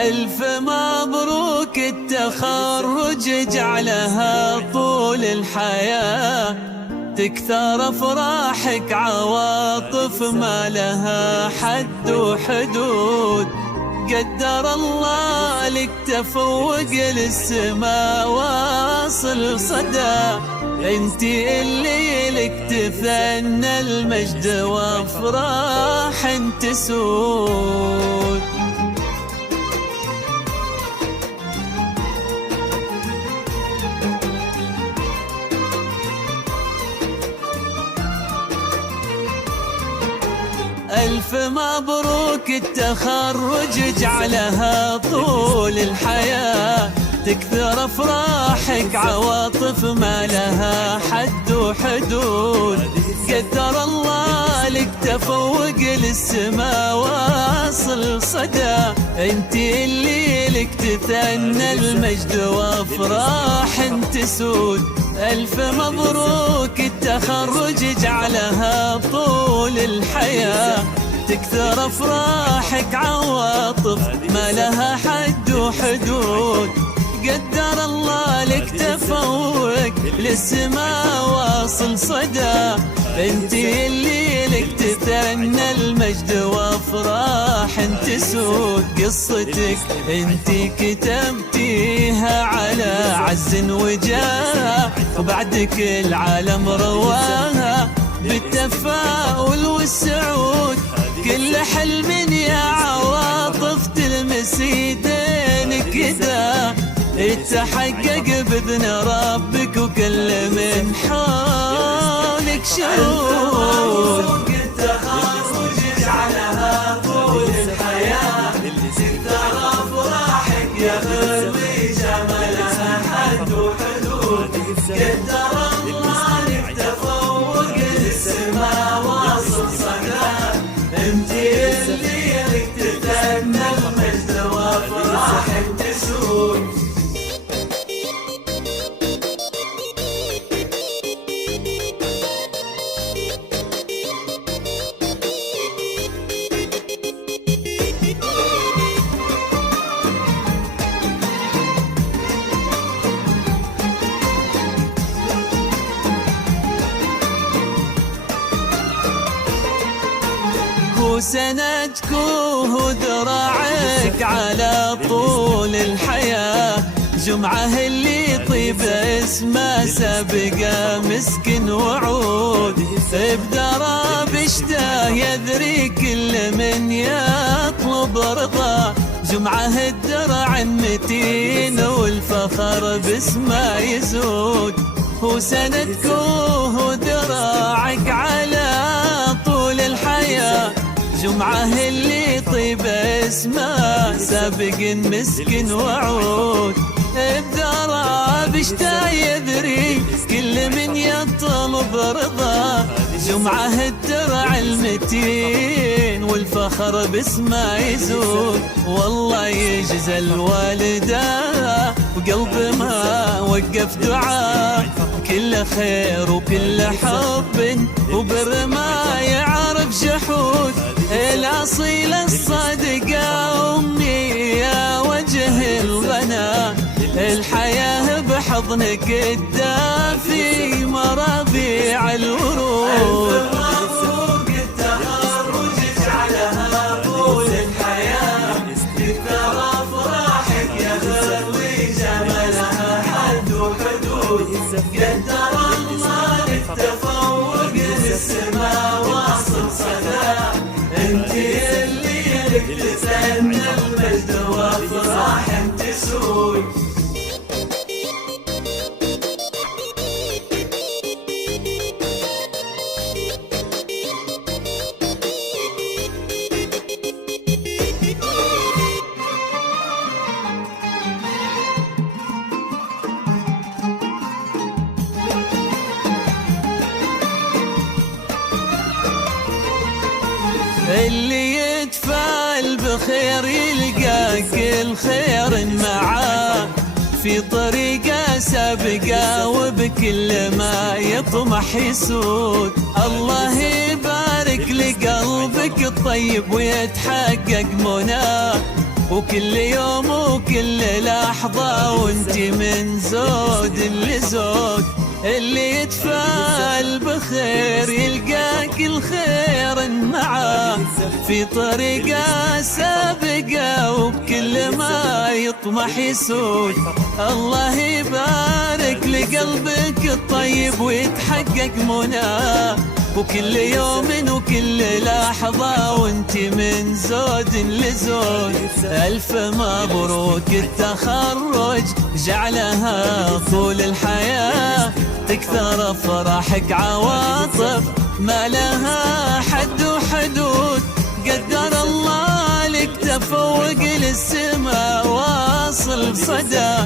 ألف مبروك التخرج، جعلها طول الحياة تكثر أفراحك، عواطف ما لها حد وحدود. قدر الله لك تفوق للسما واصل صدى، انتي اللي لك تثنى المجد وافراح تسود. ألف مبروك التخرج، جعلها طول الحياة تكثر أفراحك، عواطف ما لها حد وحدود. قدر الله لك تفوق للسما واصل صدى، انتي اللي لك تثنى المجد وافراح تسود. ألف مبروك التخرج، جعلها طول الحياة تكثر أفراحك، عواطف ما لها حد وحدود. قدر الله لك تفوق للسما واصل صدى، انتي اللي لك تثنى المجد وافراح تسود. قصتك انتي كتبتيها على عز وجاه، وبعدك العالم رواها بالتفاؤل والسعود. كل حلم يا عواطف تلمس ايدينك كذا اتحقق بإذن ربك، وكل من حولك شهود. التخرج جعلها طول الحياة تكثر أفراحك، يا غروي جمالها حد وحدود. قدر الله لك تفوق للسما واصل صدى، انتي اللي لك تثنى المجد وافراح تسود. وسندك وذراعك على طول الحياة، جمعة اللي طيب اسمه سابقة مسكن وعود. بدرب اشتاه يذري كل من يطلب رضا، جمعة الدرع متين والفخر باسمه يزود. وسندك وذراعك على طول الحياة، جمعة اللي طيب اسمه سابق مسكن وعود. بضرب اشتا يذري كل من يطلب رضا، جمعة الدرع المتين والفخر باسمه يزود. والله يجزى الوالدة وقلب ما وقف دعاء، كل خير وكل حب وبر ما يعرف جحود. الأصيلة الصادقة أمي يا وجه الغنا، الحياة بحضنك الدافي مرابيع الورود. ألف مبروك التخرج، جعلها طول الحياة تكثر أفراحك، يا غروي جمالها حد وحدود. قدر الله لك تفوق للسما واصل صدى، انتي اللي لك تثنى المجد وافراح تسود. اللي يتفائل بخير يلقاك الخير معاه، في طريقه سابقه وبكل ما يطمح يسود. الله يبارك لقلبك الطيب ويتحقق مناه، وكل يوم وكل لحظة وانت من زود لزود. اللي يتفائل بخير يلقاك الخير معاه في طريقه سابقه، وبكل ما يطمح يسود. الله يبارك لقلبك الطيب ويتحقق مناه، وكل يوم وكل لحظة وانت من زود لزود. ألف مبروك التخرج جعلها طول الحياة، تكثر فرحك عواطف ما لها حد وحدود. قدر الله لك تفوق للسما واصل بصدى،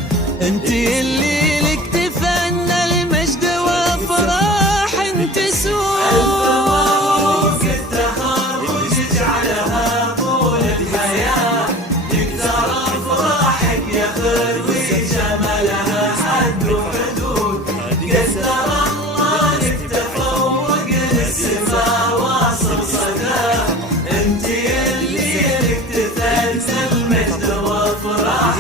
انت اللي لك تفنى المجد وافراح تسود. ألف مبروك التخرج جعلها طول الحياة، تكثر افراحك يا خروي جمالها حد وحدود. قدر الله لك تفوق للسما واصل صدى، انت اللي لك تثنى المجد وافراح